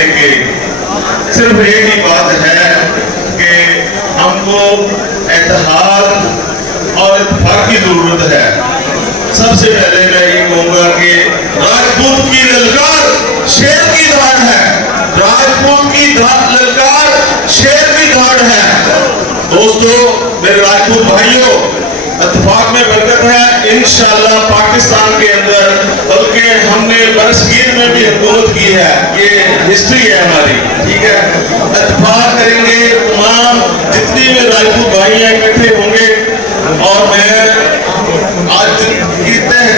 लेके सिर्फ एक ही बात है कि हमको इत्तेहाद और इत्तेफाक की जरूरत है। सबसे पहले मैं ये कहूंगा कि राजपूत की ललकार शेर की धाड़ है, राजपूत की ललकार शेर की धाड़ है। दोस्तों, मेरे राजपूत भाइयों, इत्तेफाक में बरकत है इंशाअल्लाह। पाकिस्तान के अंदर बल्कि हमने बरसगीर में भी हुकूमत की है, ये हिस्ट्री है हमारी, ठीक है। इत्तेफाक करेंगे, तमाम जितनी भी राजपूत भाई हैं इकट्ठे होंगे। और मैं आज की तह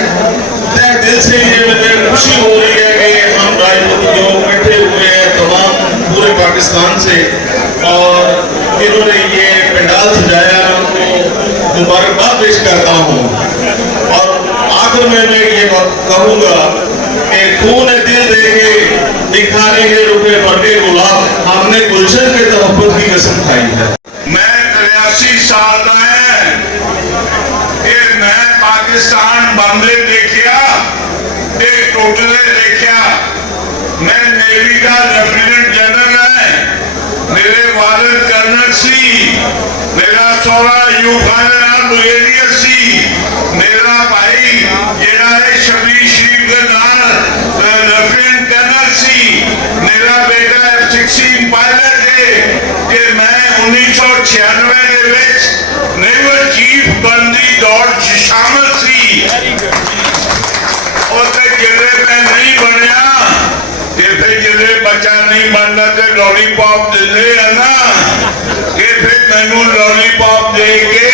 दिल से ये मुझे खुशी हो रही है कि हम राजपूत जो इकट्ठे हुए हैं तमाम पूरे पाकिस्तान से, और इन्होंने ये पंडाल सजाया, उनको मुबारकबाद पेश करता हूँ। और आखिर में मैं ये कहूँगा कि खून दिल देके दिखाने रुपए बड़े गुलाब, हमने गुलशन के तहफ़्फ़ुज़ की कसम खाई है। मैं 83 साल का है कि मैं पाकिस्तान बॉम्बे देखिया, एक टोटले देखिया। मैं नेवी का लेफ्टिनेंट जनरल है, मेरे वालिद कर्नल सी, मेरा सोहरा ब्रिगेडियर सी, मेरा भाई जेड़ा है शबीर शरीफ के नाल लेफ्टिनेंट कर्नल सी, मेरा बेटा F-16 पायलट है कि मैं 1996 के विच नेवल चीफ बनदी दौड़ च शामिल सी। और जिले मैं नहीं बनया कि फिर जिले बच्चा नहीं बनना तो लॉलीपॉप दे ना कि फिर मैनू लॉलीपॉप दे के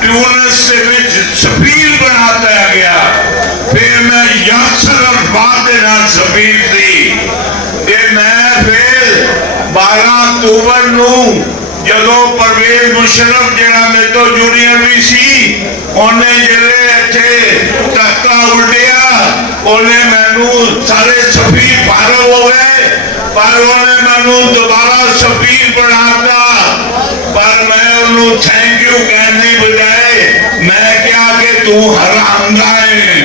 ट्यूनिस से विच सफीर बनाता गया। फिर मैं यासर अरफात के नाल सफीर थी कि मैं फिर 12 अक्तूबर नूं जदों परवेज मुशर्रफ जेड़ा मेरे तो जूनियर भी सी, उन्हें जिले इत्थे तख्ता उल्टिया, उन्हें मैनू सारे सफीर फारग हो गए, पर उन्हें मैनू दोबारा सफीर बनाता। पर मैं उन्होंने थैंक यू कहने बजाय मैं क्या कि तू हरामदा है।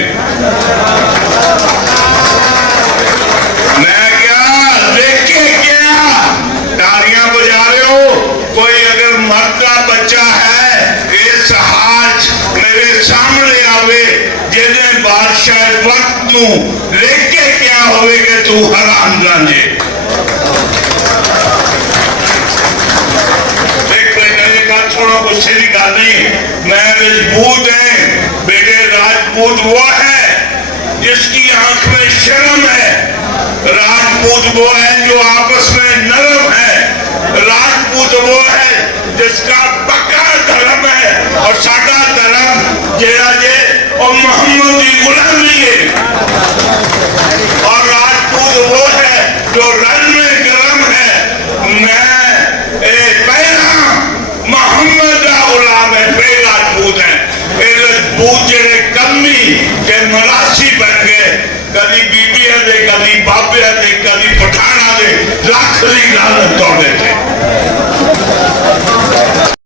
मैं क्या देख के क्या तालियां बजा रहे हो? कोई अगर मर्द का बच्चा है इस हाथ मेरे सामने आवे जिन्हें बादशाह वक्त तू लेके क्या होवे कि तू हरामदा जे। छोड़ो, गुस्से की गल नहीं। मैं राजपूत है, बेटे राजपूत वो है जिसकी आंख में शर्म है, राजपूत वो है जो आपस में नरम है, राजपूत वो है जिसका पक्का धर्म है। और साडा धर्म जेड़ा जे और मोहम्मद की गुलामी है। और राजपूत वो है जो रन में गर्म है। मैं मोहम्मद का गुलाम है, फिर राजपूत है। राजपूत जेड़े कमी के मरासी बन गए, कभी बीबिया दे, कभी बाबिया दे, कभी पठाना दे, लाख दी लानत तोड़े थे।